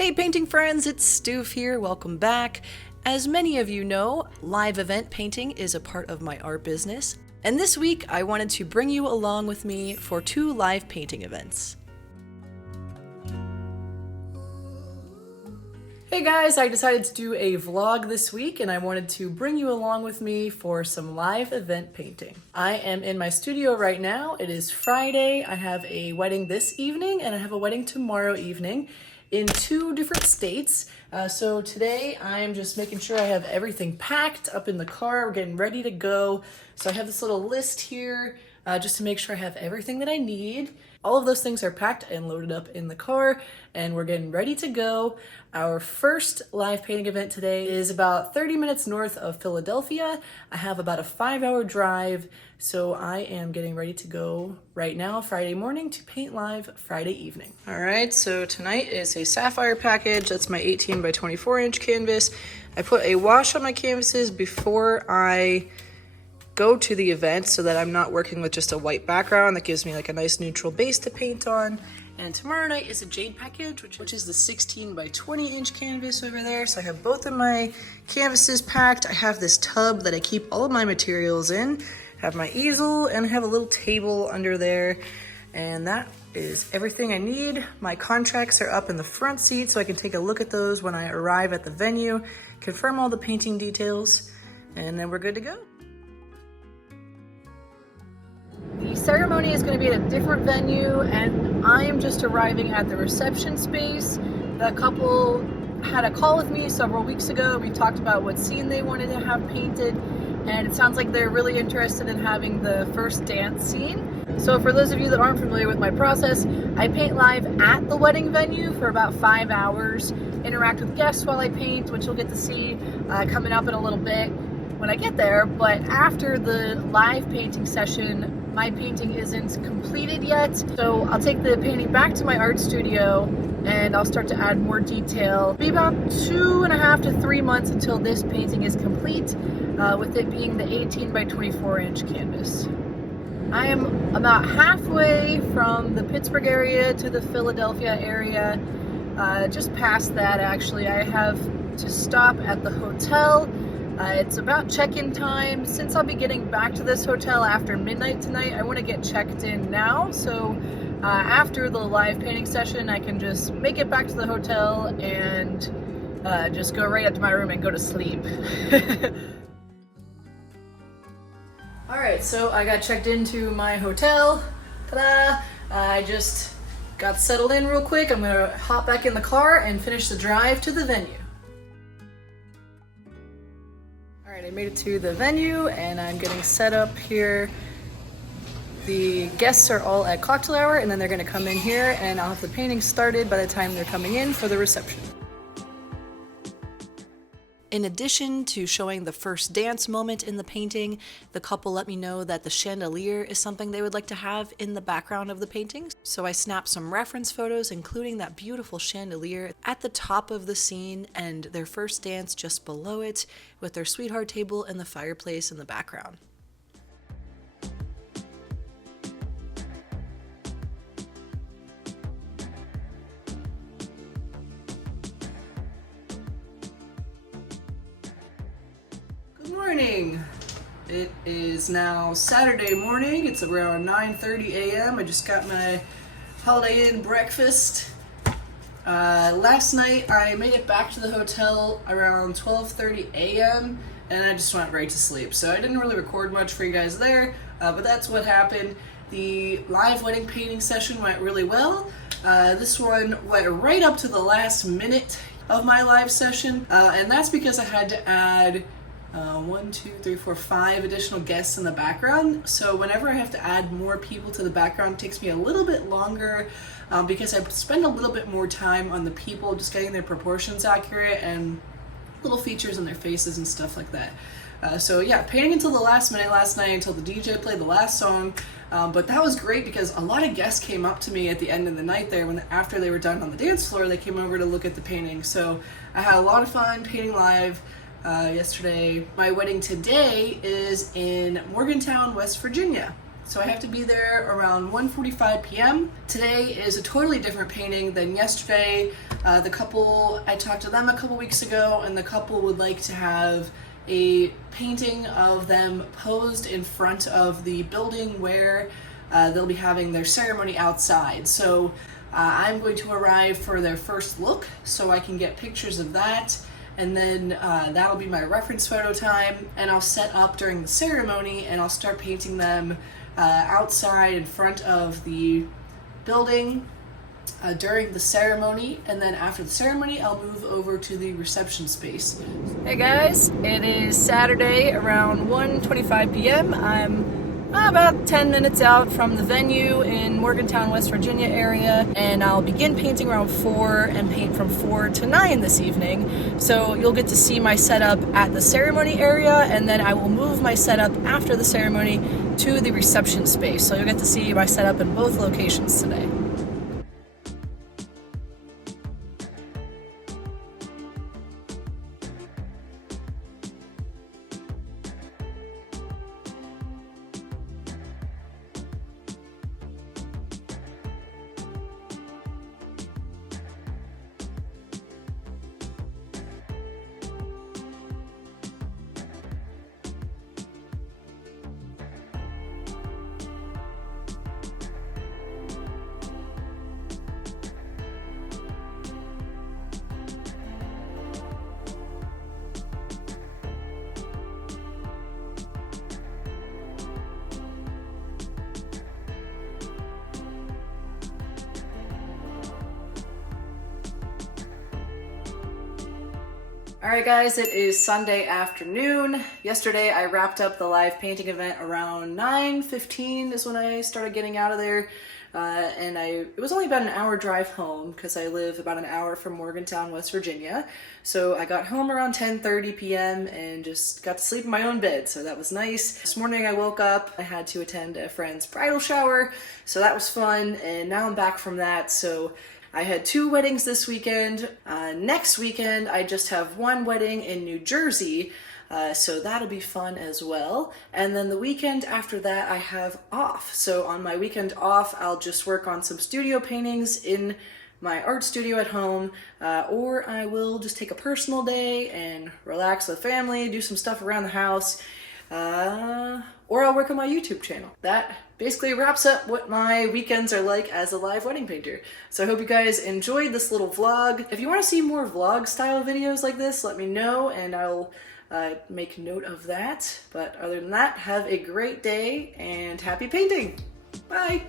Hey painting friends, it's Stoof here, welcome back. As many of you know, live event painting is a part of my art business, and this week I wanted to bring you along with me for 2 live painting events. Hey guys, I decided to do a vlog this week and I wanted to bring you along with me for some live event painting. I am in my studio right now. It is Friday. I have a wedding this evening and I have a wedding tomorrow evening in 2 different states. So today I'm just making sure I have everything packed up in the car. We're getting ready to go. So I have this little list here just to make sure I have everything that I need. All of those things are packed and loaded up in the car and we're getting ready to go. Our first live painting event today is about 30 minutes north of Philadelphia. I have about a 5-hour drive, so I am getting ready to go right now, Friday morning, to paint live Friday evening. All right, so tonight is a sapphire package. That's my 18 by 24 inch canvas. I put a wash on my canvases before I go to the event so that I'm not working with just a white background. That gives me like a nice neutral base to paint on. And tomorrow night is a jade package, which is the 16 by 20 inch canvas over there. So I have both of my canvases packed. I have this tub that I keep all of my materials in. I have my easel and I have a little table under there. And that is everything I need. My contracts are up in the front seat so I can take a look at those when I arrive at the venue, confirm all the painting details, and then we're good to go. The ceremony is going to be at a different venue and I am just arriving at the reception space. The couple had a call with me several weeks ago. We talked about what scene they wanted to have painted and it sounds like they're really interested in having the first dance scene. So for those of you that aren't familiar with my process, I paint live at the wedding venue for about 5 hours, interact with guests while I paint, which you'll get to see coming up in a little bit when I get there. But after the live painting session, my painting isn't completed yet, so I'll take the painting back to my art studio and I'll start to add more detail. It'll be about 2.5 to 3 months until this painting is complete, with it being the 18 by 24 inch canvas. I am about halfway from the Pittsburgh area to the Philadelphia area, just past that actually. I have to stop at the hotel. It's about check-in time. Since I'll be getting back to this hotel after midnight tonight, I want to get checked in now. So after the live painting session, I can just make it back to the hotel and just go right up to my room and go to sleep. All right, so I got checked into my hotel. Ta-da! I just got settled in real quick. I'm gonna hop back in the car and finish the drive to the venue. Alright, I made it to the venue and I'm getting set up here. The guests are all at cocktail hour and then they're going to come in here and I'll have the painting started by the time they're coming in for the reception. In addition to showing the first dance moment in the painting, the couple let me know that the chandelier is something they would like to have in the background of the painting. So I snapped some reference photos, including that beautiful chandelier at the top of the scene and their first dance just below it, with their sweetheart table and the fireplace in the background. Good morning. It is now Saturday morning. It's around 9:30 a.m. I just got my Holiday Inn breakfast. Last night I made it back to the hotel around 12:30 a.m. and I just went right to sleep. So I didn't really record much for you guys there, but that's what happened. The live wedding painting session went really well. This one went right up to the last minute of my live session, and that's because I had to add 5 additional guests in the background. So whenever I have to add more people to the background, it takes me a little bit longer because I spend a little bit more time on the people, just getting their proportions accurate and little features on their faces and stuff like that. So yeah, painting until the last minute last night, until the DJ played the last song. But that was great because a lot of guests came up to me at the end of the night there after they were done on the dance floor. They came over to look at the painting. So I had a lot of fun painting live yesterday. My wedding today is in Morgantown, West Virginia. So I have to be there around 1:45 p.m. Today is a totally different painting than yesterday. The couple, I talked to them a couple weeks ago, and the couple would like to have a painting of them posed in front of the building where they'll be having their ceremony outside. So I'm going to arrive for their first look so I can get pictures of that, and then that'll be my reference photo time, and I'll set up during the ceremony and I'll start painting them outside in front of the building during the ceremony, and then after the ceremony I'll move over to the reception space. Hey guys, it is Saturday around 1:25 p.m. I'm about 10 minutes out from the venue in Morgantown, West Virginia area, and I'll begin painting around 4 and paint from 4 to 9 this evening. So you'll get to see my setup at the ceremony area, and then I will move my setup after the ceremony to the reception space. So you'll get to see my setup in both locations today. Alright guys, it is Sunday afternoon. Yesterday I wrapped up the live painting event around 9:15 is when I started getting out of there. And it was only about an hour drive home because I live about an hour from Morgantown, West Virginia. So I got home around 10:30 p.m. and just got to sleep in my own bed, so that was nice. This morning I woke up, I had to attend a friend's bridal shower, so that was fun, and now I'm back from that. So I had 2 weddings this weekend. Next weekend, I just have 1 wedding in New Jersey, so that'll be fun as well. And then the weekend after that, I have off. So on my weekend off, I'll just work on some studio paintings in my art studio at home, or I will just take a personal day and relax with family, do some stuff around the house, or I'll work on my YouTube channel. That basically wraps up what my weekends are like as a live wedding painter. So I hope you guys enjoyed this little vlog. If you want to see more vlog style videos like this, let me know and I'll make note of that. But other than that, have a great day and happy painting. Bye!